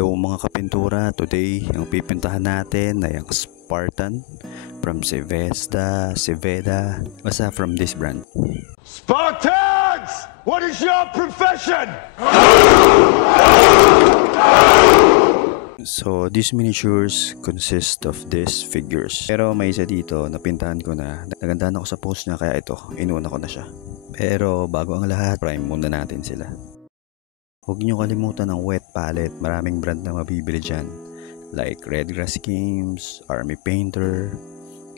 Hello mga kapintura, today ang pipintahan natin ay ang Spartan from Civesta, basta from this brand. Spartans! What is your profession? So these miniatures consist of these figures. Pero may isa dito, napintahan ko na. Nagandaan ako sa post niya kaya ito, inuna ko na siya. Pero bago ang lahat, prime muna natin sila. Huwag niyo kalimutan ng wet palette. Maraming brand na mabibili dyan. Like Red Grass Games, Army Painter.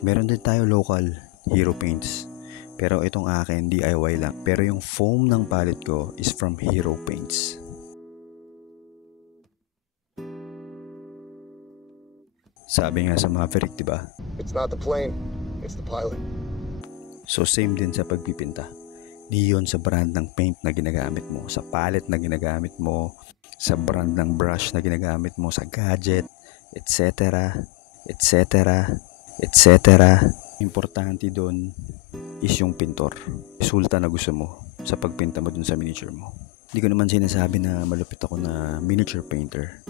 Meron din tayo local, Hero Paints. Pero itong akin, DIY lang. Pero yung foam ng palette ko is from Hero Paints. Sabi nga sa Maverick, diba? It's not the plane, it's the pilot. So same din sa pagpipinta. Di yun sa brand ng paint na ginagamit mo, sa palette na ginagamit mo, sa brand ng brush na ginagamit mo, sa gadget, etc. Importante doon is yung pintor. Resulta na gusto mo sa pagpinta mo dun sa miniature mo. Hindi ko naman sinasabi na malupit ako na miniature painter.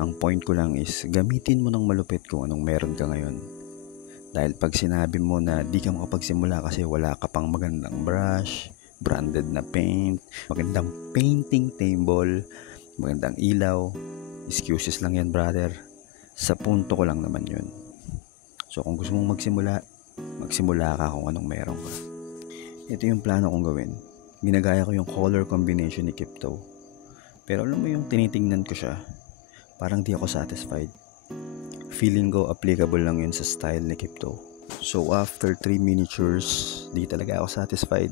Ang point ko lang is gamitin mo ng malupit kung anong meron ka ngayon. Dahil pag sinabi mo na di ka makapagsimula kasi wala ka pang magandang brush, branded na paint, magandang painting table, magandang ilaw, excuses lang yan brother. Sa punto ko lang naman yun. So kung gusto mong magsimula ka kung anong meron ka. Ito yung plano kong gawin. Ginagaya ko yung color combination ni Kipto. Pero alam mo yung tinitingnan ko siya, parang di ako satisfied. Feeling ko applicable lang yun sa style ni Kipto. So after 3 miniatures, di talaga ako satisfied.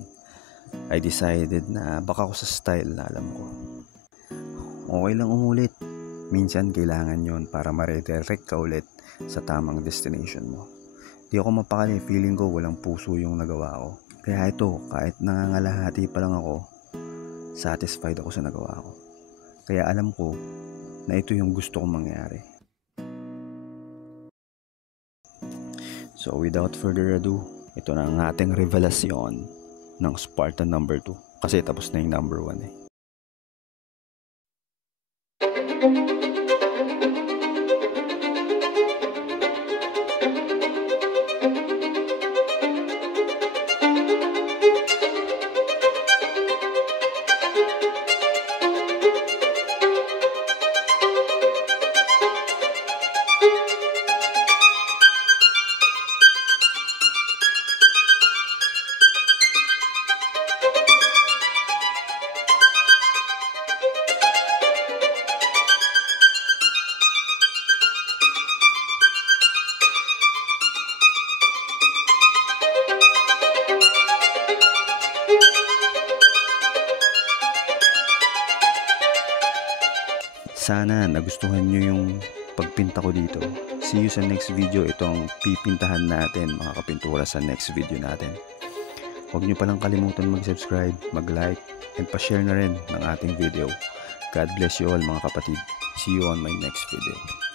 I decided na baka ako sa style na alam ko. Okay lang umulit. Minsan kailangan yon para ma-redirect ka ulit sa tamang destination mo. Di ako mapakali, feeling ko walang puso yung nagawa ko. Kaya ito, kahit nangangalahati pa lang ako, satisfied ako sa nagawa ko. Kaya alam ko na ito yung gusto kong mangyari. So without further ado, ito na ang ating revelasyon ng Spartan number 2. Kasi tapos na yung number 1 eh. Sana nagustuhan nyo yung pagpinta ko dito. See you sa next video. Ito ang pipintahan natin mga kapintura sa next video natin. Huwag nyo palang kalimutan mag-subscribe, mag-like, and pa-share na rin ng ating video. God bless you all mga kapatid. See you on my next video.